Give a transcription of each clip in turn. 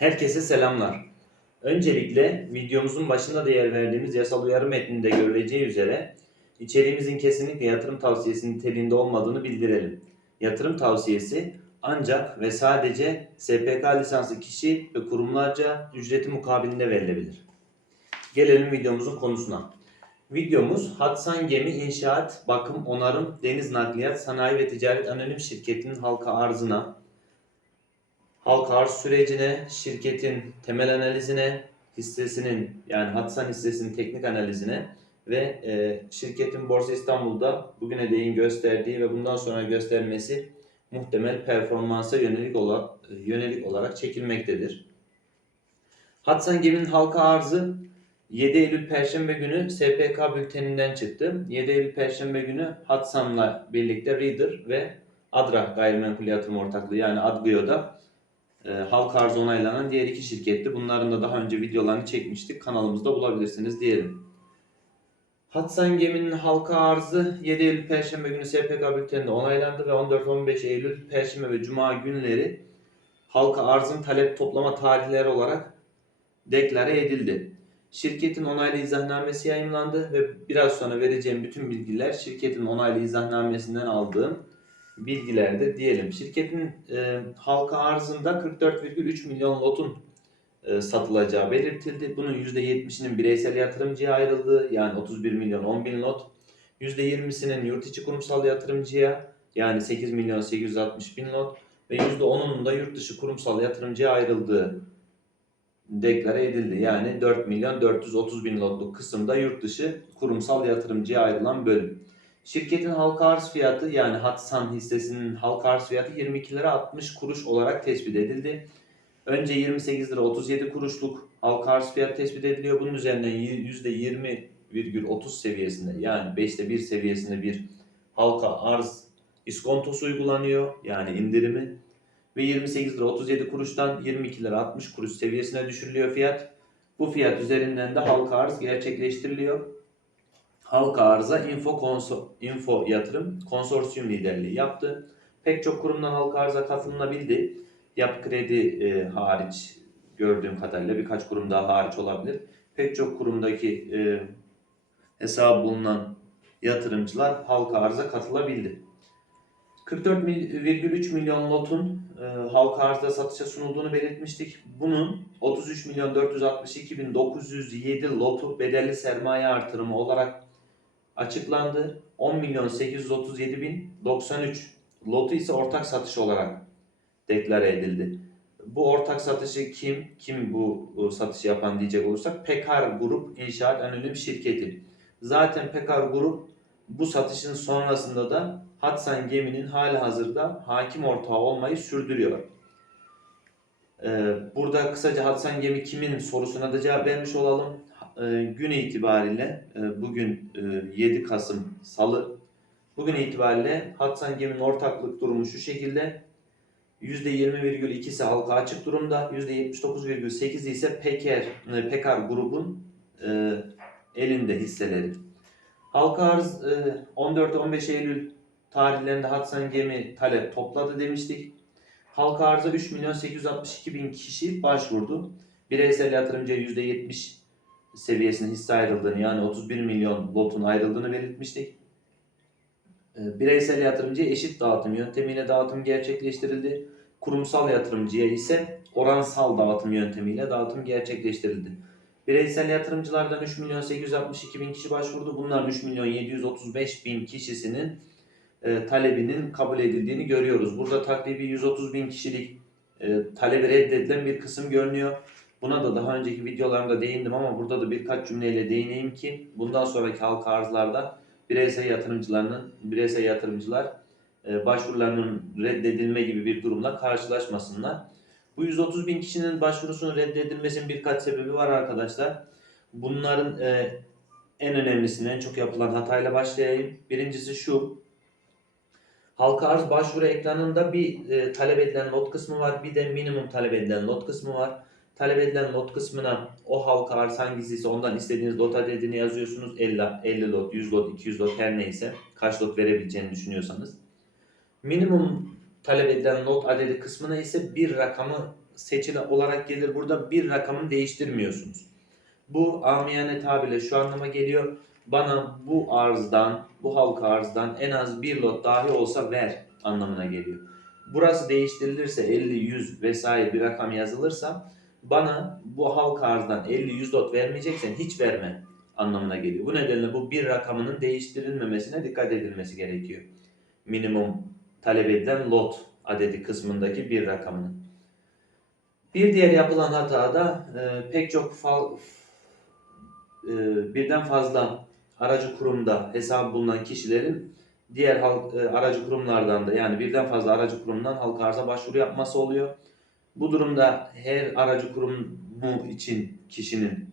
Herkese selamlar. Öncelikle videomuzun başında da yer verdiğimiz yasal uyarı metninde görüleceği üzere içeriğimizin kesinlikle yatırım tavsiyesi niteliğinde olmadığını bildirelim. Yatırım tavsiyesi ancak ve sadece SPK lisanslı kişi ve kurumlarca ücreti mukabilinde verilebilir. Gelelim videomuzun konusuna. Videomuz Hatsan Gemi İnşaat, Bakım, Onarım, Deniz Nakliyat, Sanayi ve Ticaret Anonim Şirketi'nin halka arzına, halka arz sürecine, şirketin temel analizine, hissesinin yani Hatsan hissesinin teknik analizine ve e, şirketin Borsa İstanbul'da bugüne değin gösterdiği ve bundan sonra göstermesi muhtemel performansa yönelik, ola, yönelik olarak çekilmektedir. Hatsan Gemi'nin halka arzı 7 Eylül Perşembe günü SPK bülteninden çıktı. 7 Eylül Perşembe günü Hatsan'la birlikte Reader ve Adra Gayrimenkul Yatırım Ortaklığı yani Adgio'da e, halka arzı onaylanan diğer iki şirketti. Bunların da daha önce videolarını çekmiştik. Kanalımızda bulabilirsiniz diyelim. Hatsan Gemi'nin halka arzı 7 Eylül Perşembe günü SPK bülteninde onaylandı ve 14-15 Eylül Perşembe ve Cuma günleri halka arzın talep toplama tarihleri olarak deklare edildi. Şirketin onaylı izahnamesi yayınlandı ve biraz sonra vereceğim bütün bilgiler şirketin onaylı izahnamesinden aldığım bilgilerdir diyelim. Şirketin e, halka arzında 44,3 milyon lotun e, satılacağı belirtildi. Bunun %70'inin bireysel yatırımcıya ayrıldığı yani 31 milyon 10 bin lot. %20'sinin yurt içi kurumsal yatırımcıya yani 8 milyon 860 bin lot ve %10'unun da yurt dışı kurumsal yatırımcıya ayrıldığı deklare edildi. Yani 4 milyon 430 bin lotluk kısımda yurt dışı kurumsal yatırımcıya ayrılan bölüm. Şirketin halka arz fiyatı yani Hatsan hissesinin halka arz fiyatı 22 lira 60 kuruş olarak tespit edildi. Önce 28 lira 37 kuruşluk halka arz fiyat tespit ediliyor. Bunun üzerinden %20,30 seviyesinde yani 5'te 1 seviyesinde bir halka arz iskontosu uygulanıyor. Yani indirimi ve 28 lira 37 kuruştan 22 lira 60 kuruş seviyesine düşürülüyor fiyat. Bu fiyat üzerinden de halka arz gerçekleştiriliyor. Halka arza info, konso, info yatırım konsorsiyum liderliği yaptı. Pek çok kurumdan halka arza katılınabildi. Yapı kredi e, hariç gördüğüm kadarıyla birkaç kurum daha hariç olabilir. Pek çok kurumdaki e, hesabı bulunan yatırımcılar halka arza katılabildi. 44,3 milyon lotun e, halka arzda satışa sunulduğunu belirtmiştik. Bunun 33 milyon 462 bin 907 lotu bedelli sermaye artırımı olarak açıklandı. 10 milyon 837 bin 93 lotu ise ortak satış olarak deklare edildi. Bu ortak satışı kim? Kim bu e, satışı yapan diyecek olursak Pekar Grup İnşaat Anonim Şirketi. Zaten Pekar Grup bu satışın sonrasında da Hatsan Gemi'nin hali hazırda hakim ortağı olmayı sürdürüyor. Ee, burada kısaca Hatsan Gemi kimin sorusuna da cevap vermiş olalım. Ee, gün itibariyle e, bugün e, 7 Kasım Salı bugün itibariyle Hatsan Gemi'nin ortaklık durumu şu şekilde %20,2'si halka açık durumda, %79,8'i ise Peker, e, Pekar grubun e, elinde hisseleri. Halka arz e, 14-15 Eylül tarihlerinde Hatsan Gemi talep topladı demiştik. Halka arza 3 milyon 862 bin kişi başvurdu. Bireysel yatırımcıya %70 seviyesinde hisse ayrıldığını yani 31 milyon lotun ayrıldığını belirtmiştik. E, Bireysel yatırımcıya eşit dağıtım yöntemiyle dağıtım gerçekleştirildi. Kurumsal yatırımcıya ise oransal dağıtım yöntemiyle dağıtım gerçekleştirildi. Bireysel yatırımcılardan 3 milyon 862 bin kişi başvurdu. Bunların 3 milyon 735 bin kişisinin e, talebinin kabul edildiğini görüyoruz. Burada takribi 130 bin kişilik e, talebi reddedilen bir kısım görünüyor. Buna da daha önceki videolarımda değindim ama burada da birkaç cümleyle değineyim ki bundan sonraki halka arzlarda bireysel yatırımcılarının bireysel yatırımcılar e, başvurularının reddedilme gibi bir durumla karşılaşmasınlar. Bu 130 bin kişinin başvurusunun reddedilmesinin birkaç sebebi var arkadaşlar. Bunların e, en önemlisini, en çok yapılan hatayla başlayayım. Birincisi şu. Halka arz başvuru ekranında bir e, talep edilen lot kısmı var. Bir de minimum talep edilen lot kısmı var. Talep edilen lot kısmına o halka arz hangisiyse ondan istediğiniz lot adedini yazıyorsunuz. 50, 50 lot, 100 lot, 200 lot her neyse. Kaç lot verebileceğini düşünüyorsanız. Minimum talep edilen lot adedi kısmına ise bir rakamı seçili olarak gelir. Burada bir rakamını değiştirmiyorsunuz. Bu amiyane tabirle şu anlama geliyor. Bana bu arzdan, bu halka arzdan en az bir lot dahi olsa ver anlamına geliyor. Burası değiştirilirse 50, 100 vesaire bir rakam yazılırsa bana bu halka arzdan 50, 100 lot vermeyeceksen hiç verme anlamına geliyor. Bu nedenle bu bir rakamının değiştirilmemesine dikkat edilmesi gerekiyor. Minimum talep edilen lot adedi kısmındaki bir rakamının. Bir diğer yapılan hata da e, pek çok fal, e, birden fazla aracı kurumda hesabı bulunan kişilerin diğer halk, e, aracı kurumlardan da yani birden fazla aracı kurumdan halka arza başvuru yapması oluyor. Bu durumda her aracı kurumu için kişinin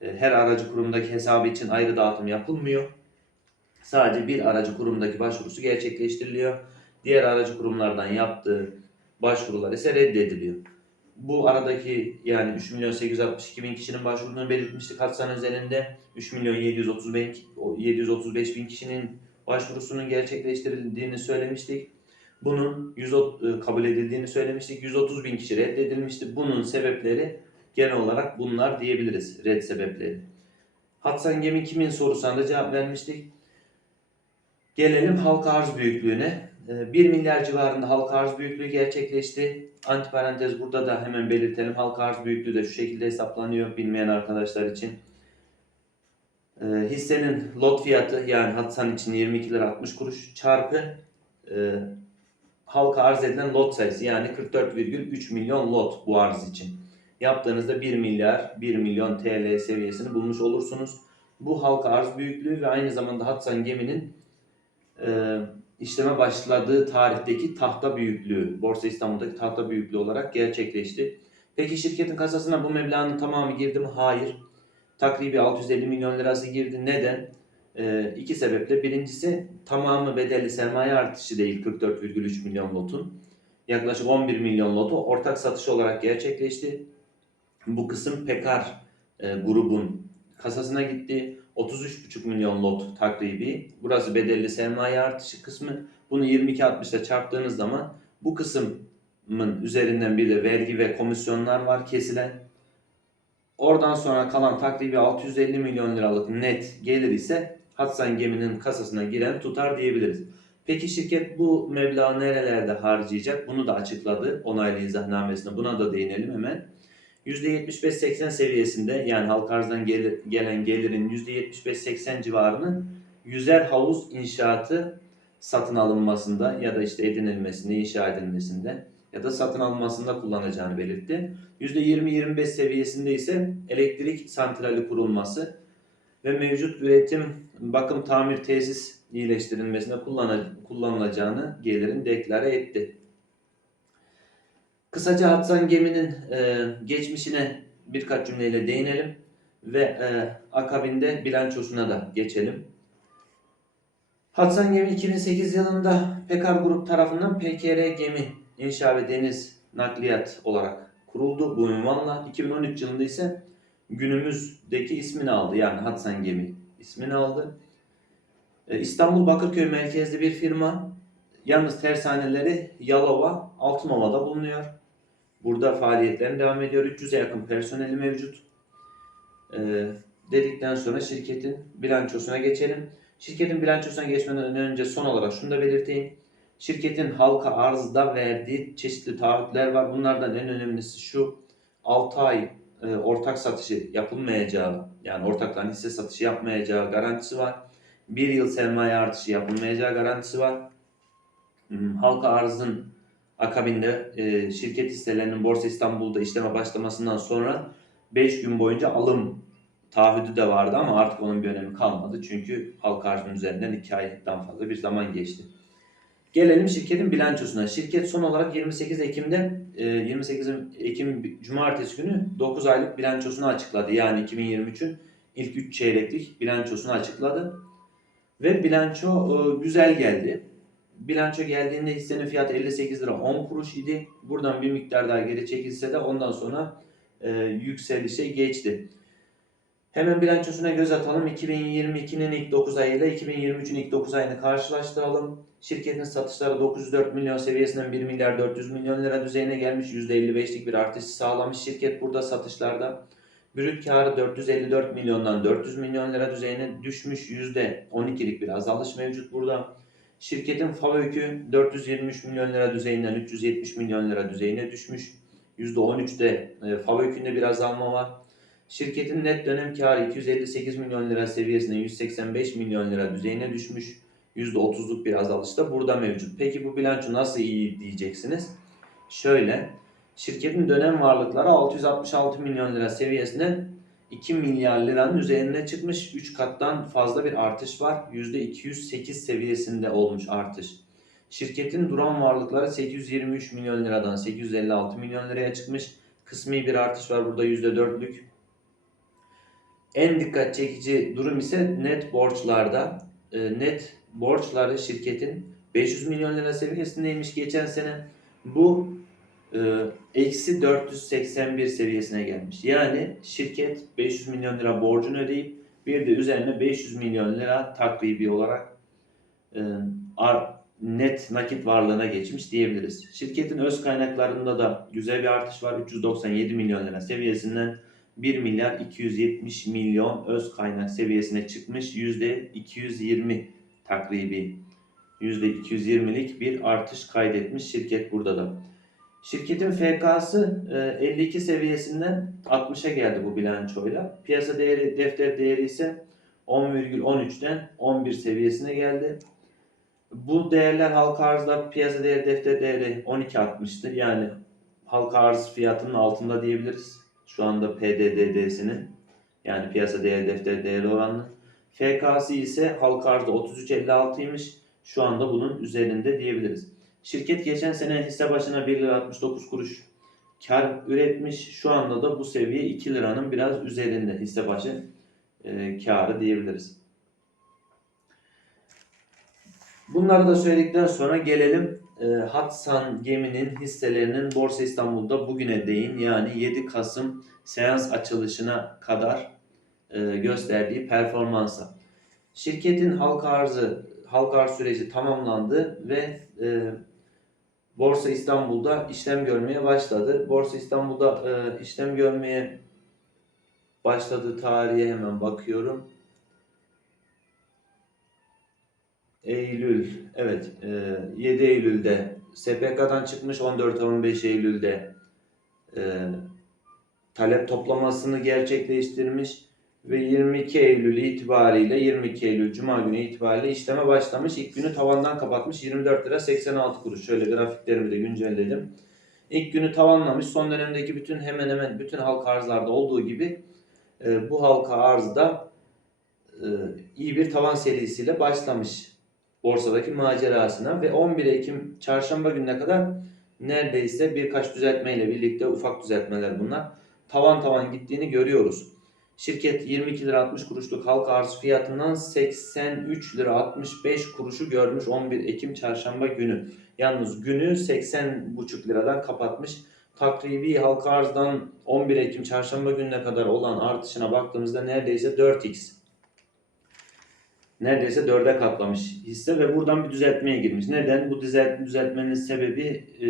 e, her aracı kurumdaki hesabı için ayrı dağıtım yapılmıyor. Sadece bir aracı kurumdaki başvurusu gerçekleştiriliyor. Diğer aracı kurumlardan yaptığı başvurular ise reddediliyor. Bu aradaki yani 3 milyon 862 bin kişinin başvurduğunu belirtmiştik Hatsan özelinde. 3 milyon 735, 735 bin kişinin başvurusunun gerçekleştirildiğini söylemiştik. Bunun 100, o- kabul edildiğini söylemiştik. 130 bin kişi reddedilmişti. Bunun sebepleri genel olarak bunlar diyebiliriz. Red sebepleri. Hatsan Gemi kimin sorusuna da cevap vermiştik. Gelelim halka arz büyüklüğüne. Ee, 1 milyar civarında halka arz büyüklüğü gerçekleşti. Antiparantez burada da hemen belirtelim. Halka arz büyüklüğü de şu şekilde hesaplanıyor bilmeyen arkadaşlar için. Ee, hissenin lot fiyatı yani Hatsan için 22 lira 60 kuruş çarpı e, halka arz edilen lot sayısı yani 44,3 milyon lot bu arz için. Yaptığınızda 1 milyar 1 milyon TL seviyesini bulmuş olursunuz. Bu halka arz büyüklüğü ve aynı zamanda Hatsan geminin e, işleme başladığı tarihteki tahta büyüklüğü, Borsa İstanbul'daki tahta büyüklüğü olarak gerçekleşti. Peki şirketin kasasına bu meblağın tamamı girdi mi? Hayır. Takribi 650 milyon lirası girdi. Neden? E, iki sebeple. Birincisi tamamı bedelli sermaye artışı değil 44,3 milyon lotun. Yaklaşık 11 milyon lotu ortak satış olarak gerçekleşti. Bu kısım Pekar e, grubun kasasına gitti. 33,5 milyon lot takribi. Burası bedelli sermaye artışı kısmı. Bunu 22.60 ile çarptığınız zaman bu kısmın üzerinden bir de vergi ve komisyonlar var kesilen. Oradan sonra kalan takribi 650 milyon liralık net gelir ise Hatsan geminin kasasına giren tutar diyebiliriz. Peki şirket bu meblağı nerelerde harcayacak? Bunu da açıkladı onaylı izahnamesinde. Buna da değinelim hemen. %75-80 seviyesinde yani halk arzdan gelir, gelen gelirin %75-80 civarını yüzer havuz inşaatı satın alınmasında ya da işte edinilmesinde, inşa edilmesinde ya da satın alınmasında kullanacağını belirtti. %20-25 seviyesinde ise elektrik santrali kurulması ve mevcut üretim, bakım, tamir, tesis iyileştirilmesinde kullanı- kullanılacağını gelirin deklare etti. Kısaca Hatsan geminin e, geçmişine birkaç cümleyle değinelim ve e, akabinde bilançosuna da geçelim. Hatsan Gemi 2008 yılında Pekar Grup tarafından PKR Gemi İnşa ve Deniz Nakliyat olarak kuruldu bu ünvanla. 2013 yılında ise günümüzdeki ismini aldı yani Hatsan Gemi ismini aldı. E, İstanbul Bakırköy merkezli bir firma. Yalnız tersaneleri Yalova, Altınova'da bulunuyor. Burada faaliyetlerine devam ediyor. 300'e yakın personeli mevcut. Ee, dedikten sonra şirketin bilançosuna geçelim. Şirketin bilançosuna geçmeden önce son olarak şunu da belirteyim. Şirketin halka arzda verdiği çeşitli taahhütler var. Bunlardan en önemlisi şu. 6 ay e, ortak satışı yapılmayacağı yani ortakların hisse satışı yapmayacağı garantisi var. 1 yıl sermaye artışı yapılmayacağı garantisi var. Halka arzın akabinde e, şirket hisselerinin Borsa İstanbul'da işleme başlamasından sonra 5 gün boyunca alım taahhüdü de vardı ama artık onun bir önemi kalmadı. Çünkü halka arzının üzerinden 2 aydan fazla bir zaman geçti. Gelelim şirketin bilançosuna. Şirket son olarak 28 Ekim'de 28 Ekim Cumartesi günü 9 aylık bilançosunu açıkladı. Yani 2023'ün ilk 3 çeyreklik bilançosunu açıkladı. Ve bilanço e, güzel geldi. Bilanço geldiğinde hissenin fiyatı 58 lira 10 kuruş idi. Buradan bir miktar daha geri çekilse de ondan sonra e, yükselişe geçti. Hemen bilançosuna göz atalım. 2022'nin ilk 9 ayı ile 2023'ün ilk 9 ayını karşılaştıralım. Şirketin satışları 904 milyon seviyesinden 1 milyar 400 milyon lira düzeyine gelmiş. %55'lik bir artış sağlamış şirket burada satışlarda. Brüt karı 454 milyondan 400 milyon lira düzeyine düşmüş. %12'lik bir azalış mevcut burada. Şirketin FAVÖK'ü 423 milyon lira düzeyinden 370 milyon lira düzeyine düşmüş. %13'te e, FAVÖK'ünde bir azalma var. Şirketin net dönem karı 258 milyon lira seviyesine 185 milyon lira düzeyine düşmüş. %30'luk bir azalış da burada mevcut. Peki bu bilanço nasıl iyi diyeceksiniz? Şöyle, şirketin dönem varlıkları 666 milyon lira seviyesinden 2 milyar liranın üzerine çıkmış. 3 kattan fazla bir artış var. %208 seviyesinde olmuş artış. Şirketin duran varlıkları 823 milyon liradan 856 milyon liraya çıkmış. Kısmi bir artış var burada %4'lük. En dikkat çekici durum ise net borçlarda. E, net borçları şirketin 500 milyon lira seviyesindeymiş geçen sene. Bu e, eksi 481 seviyesine gelmiş. Yani şirket 500 milyon lira borcunu ödeyip bir de üzerine 500 milyon lira takribi olarak e, ar- net nakit varlığına geçmiş diyebiliriz. Şirketin öz kaynaklarında da güzel bir artış var. 397 milyon lira seviyesinden 1 milyar 270 milyon öz kaynak seviyesine çıkmış. %220 takribi %220'lik bir artış kaydetmiş şirket burada da. Şirketin FK'sı e, 52 seviyesinden 60'a geldi bu bilançoyla. Piyasa değeri, defter değeri ise 10,13'ten 11 seviyesine geldi. Bu değerler halka arzda piyasa değeri defter değeri 12.60'tı. Yani halka arz fiyatının altında diyebiliriz. Şu anda PDD'sinin yani piyasa değeri defter değeri oranı. FK'sı ise halka arzda 33.56'ymış. Şu anda bunun üzerinde diyebiliriz. Şirket geçen sene hisse başına 1 lira 69 kuruş kar üretmiş. Şu anda da bu seviye 2 liranın biraz üzerinde hisse başı e, karı diyebiliriz. Bunları da söyledikten sonra gelelim e, Hatsan geminin hisselerinin Borsa İstanbul'da bugüne değin yani 7 Kasım seans açılışına kadar e, gösterdiği performansa. Şirketin halka arzı halka arz süreci tamamlandı ve e, Borsa İstanbul'da işlem görmeye başladı. Borsa İstanbul'da e, işlem görmeye başladığı tarihe hemen bakıyorum. Eylül, evet e, 7 Eylül'de SPK'dan çıkmış 14-15 Eylül'de e, talep toplamasını gerçekleştirmiş ve 22 Eylül itibariyle 22 Eylül Cuma günü itibariyle işleme başlamış. İlk günü tavandan kapatmış 24 lira 86 kuruş. Şöyle grafiklerimi de güncelledim. İlk günü tavanlamış. Son dönemdeki bütün hemen hemen bütün halka arzlarda olduğu gibi e, bu halka arzda e, iyi bir tavan serisiyle başlamış borsadaki macerasına ve 11 Ekim çarşamba gününe kadar neredeyse birkaç düzeltmeyle birlikte ufak düzeltmeler bunlar. Tavan tavan gittiğini görüyoruz. Şirket 22 lira 60 kuruşluk halka arz fiyatından 83 lira 65 kuruşu görmüş 11 Ekim çarşamba günü. Yalnız günü 80,5 liradan kapatmış. Takribi halka arzdan 11 Ekim çarşamba gününe kadar olan artışına baktığımızda neredeyse 4x. Neredeyse 4'e katlamış hisse ve buradan bir düzeltmeye girmiş. Neden? Bu düzelt düzeltmenin sebebi e,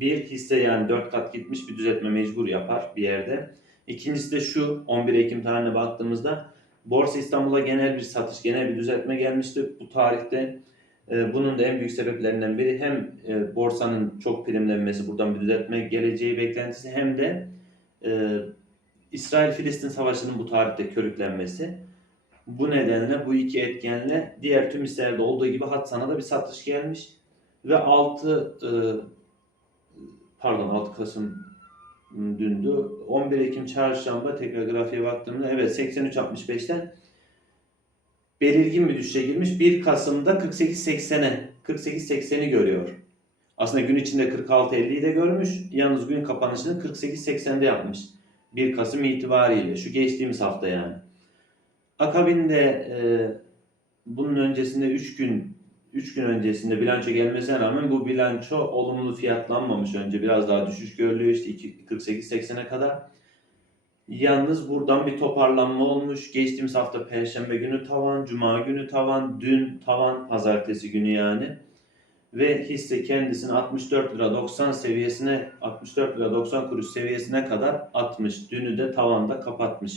bir hisse yani 4 kat gitmiş bir düzeltme mecbur yapar bir yerde. İkincisi de şu 11 Ekim tarihine baktığımızda Borsa İstanbul'a genel bir satış, genel bir düzeltme gelmişti. Bu tarihte e, bunun da en büyük sebeplerinden biri hem e, borsanın çok primlenmesi, buradan bir düzeltme geleceği beklentisi hem de İsrail-Filistin savaşının bu tarihte körüklenmesi. Bu nedenle bu iki etkenle diğer tüm hisselerde olduğu gibi Hatsan'a da bir satış gelmiş ve 6 e, pardon 6 Kasım dündü. 11 Ekim çarşamba tekrar grafiğe baktığımda evet 83.65'ten belirgin bir düşüşe girmiş. 1 Kasım'da 48.80'e 48.80'i görüyor. Aslında gün içinde 46.50'yi de görmüş. Yalnız gün kapanışını 48.80'de yapmış. 1 Kasım itibariyle. Şu geçtiğimiz hafta yani. Akabinde e, bunun öncesinde 3 gün 3 gün öncesinde bilanço gelmesine rağmen bu bilanço olumlu fiyatlanmamış önce. Biraz daha düşüş görülüyor işte 48-80'e kadar. Yalnız buradan bir toparlanma olmuş. Geçtiğimiz hafta Perşembe günü tavan, Cuma günü tavan, dün tavan, Pazartesi günü yani. ve hisse kendisini 64 lira 90 seviyesine 64 lira 90 kuruş seviyesine kadar atmış. Dünü de tavanda kapatmış.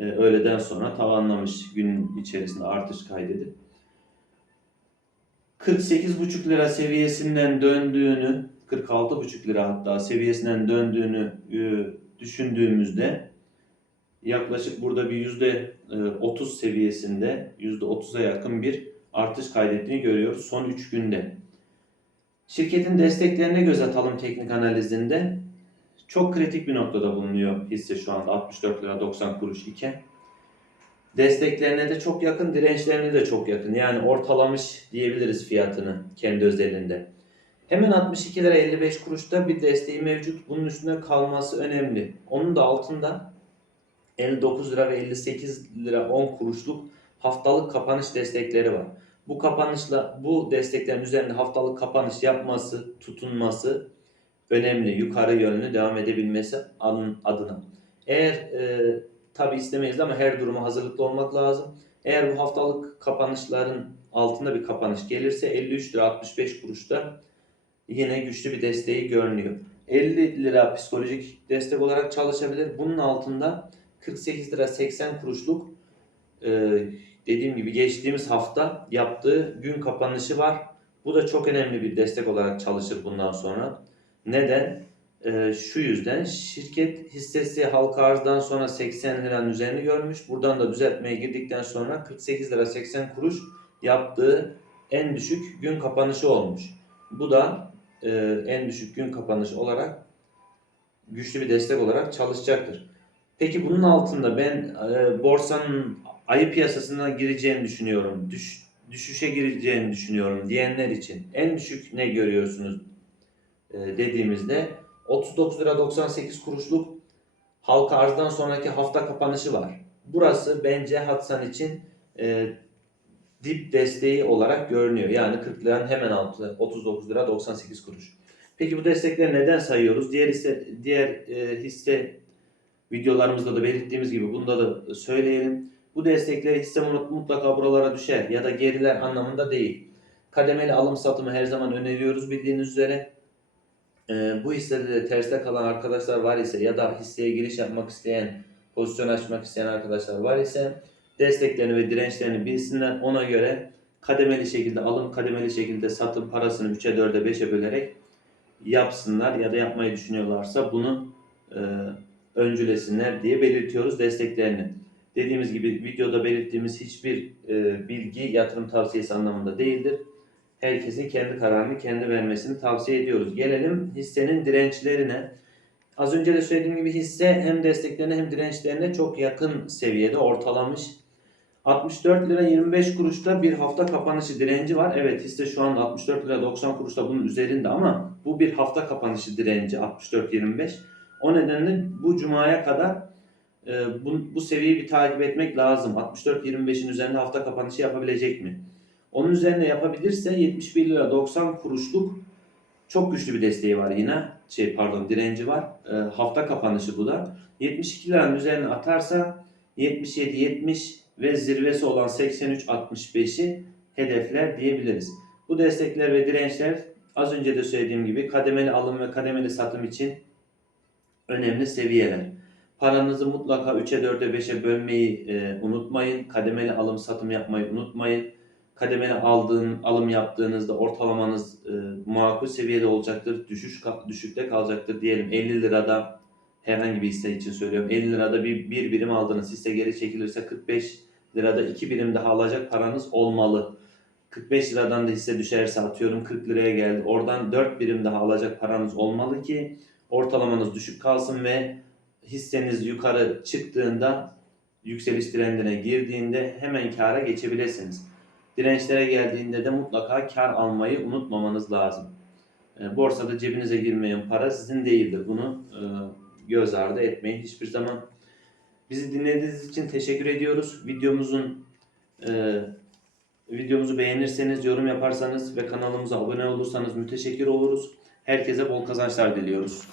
Ee, öğleden sonra tavanlamış günün içerisinde artış kaydedip. 48,5 lira seviyesinden döndüğünü 46,5 lira hatta seviyesinden döndüğünü e, düşündüğümüzde yaklaşık burada bir yüzde e, 30 seviyesinde yüzde 30'a yakın bir artış kaydettiğini görüyoruz son 3 günde. Şirketin desteklerine göz atalım teknik analizinde. Çok kritik bir noktada bulunuyor hisse şu anda 64 lira 90 kuruş iken. Desteklerine de çok yakın, dirençlerine de çok yakın. Yani ortalamış diyebiliriz fiyatını kendi özelinde. Hemen 62 lira 55 kuruşta bir desteği mevcut. Bunun üstünde kalması önemli. Onun da altında 59 lira ve 58 lira 10 kuruşluk haftalık kapanış destekleri var. Bu kapanışla bu desteklerin üzerinde haftalık kapanış yapması, tutunması önemli. Yukarı yönlü devam edebilmesi adına. Eğer e, tabi istemeyiz ama her duruma hazırlıklı olmak lazım. Eğer bu haftalık kapanışların altında bir kapanış gelirse 53 lira 65 kuruşta yine güçlü bir desteği görünüyor. 50 lira psikolojik destek olarak çalışabilir. Bunun altında 48 lira 80 kuruşluk e, dediğim gibi geçtiğimiz hafta yaptığı gün kapanışı var. Bu da çok önemli bir destek olarak çalışır bundan sonra. Neden? Ee, şu yüzden şirket hissesi halka arzdan sonra 80 liranın üzerini görmüş. Buradan da düzeltmeye girdikten sonra 48 lira 80 kuruş yaptığı en düşük gün kapanışı olmuş. Bu da e, en düşük gün kapanışı olarak güçlü bir destek olarak çalışacaktır. Peki bunun altında ben e, borsanın ayı piyasasına gireceğini düşünüyorum. Düş, düşüşe gireceğini düşünüyorum diyenler için en düşük ne görüyorsunuz e, dediğimizde 39 lira 98 kuruşluk halka arzdan sonraki hafta kapanışı var. Burası bence Hatsan için e, dip desteği olarak görünüyor. Yani 40 liranın hemen altı 39 lira 98 kuruş. Peki bu destekleri neden sayıyoruz? Diğer hisse, diğer e, hisse videolarımızda da belirttiğimiz gibi bunda da söyleyelim. Bu destekler hisse mutlaka buralara düşer ya da geriler anlamında değil. Kademeli alım satımı her zaman öneriyoruz bildiğiniz üzere. Ee, bu hissede de terste kalan arkadaşlar var ise ya da hisseye giriş yapmak isteyen, pozisyon açmak isteyen arkadaşlar var ise desteklerini ve dirençlerini bilsinler. Ona göre kademeli şekilde alım, kademeli şekilde satım parasını 3'e 4'e 5'e bölerek yapsınlar ya da yapmayı düşünüyorlarsa bunu e, öncülesinler diye belirtiyoruz desteklerini. Dediğimiz gibi videoda belirttiğimiz hiçbir e, bilgi yatırım tavsiyesi anlamında değildir. Herkesin kendi kararını kendi vermesini tavsiye ediyoruz. Gelelim hissenin dirençlerine. Az önce de söylediğim gibi hisse hem desteklerine hem dirençlerine çok yakın seviyede ortalamış. 64 lira 25 kuruşta bir hafta kapanışı direnci var. Evet hisse şu anda 64 lira 90 kuruşta bunun üzerinde ama bu bir hafta kapanışı direnci 64.25. O nedenle bu cumaya kadar e, bu, bu seviyeyi bir takip etmek lazım. 64.25'in üzerinde hafta kapanışı yapabilecek mi? Onun üzerine yapabilirse 71 lira 90 kuruşluk çok güçlü bir desteği var yine. Şey pardon direnci var. E, hafta kapanışı bu da. 72 liranın üzerine atarsa 77 70 ve zirvesi olan 83 65'i hedefler diyebiliriz. Bu destekler ve dirençler az önce de söylediğim gibi kademeli alım ve kademeli satım için önemli seviyeler. Paranızı mutlaka 3'e 4'e 5'e bölmeyi e, unutmayın. Kademeli alım satım yapmayı unutmayın. Kademeli aldığın, alım yaptığınızda ortalamanız e, makul seviyede olacaktır. Düşüş düşükte kalacaktır diyelim 50 lirada herhangi bir hisse için söylüyorum. 50 lirada bir, bir birim aldığınız hisse geri çekilirse 45 lirada iki birim daha alacak paranız olmalı. 45 liradan da hisse düşerse atıyorum 40 liraya geldi. Oradan 4 birim daha alacak paranız olmalı ki ortalamanız düşük kalsın ve hisseniz yukarı çıktığında yükseliş trendine girdiğinde hemen kâra geçebilirsiniz. Dirençlere geldiğinde de mutlaka kar almayı unutmamanız lazım. E, borsada cebinize girmeyen para sizin değildir. Bunu e, göz ardı etmeyin hiçbir zaman. Bizi dinlediğiniz için teşekkür ediyoruz. Videomuzun e, videomuzu beğenirseniz, yorum yaparsanız ve kanalımıza abone olursanız müteşekkir oluruz. Herkese bol kazançlar diliyoruz.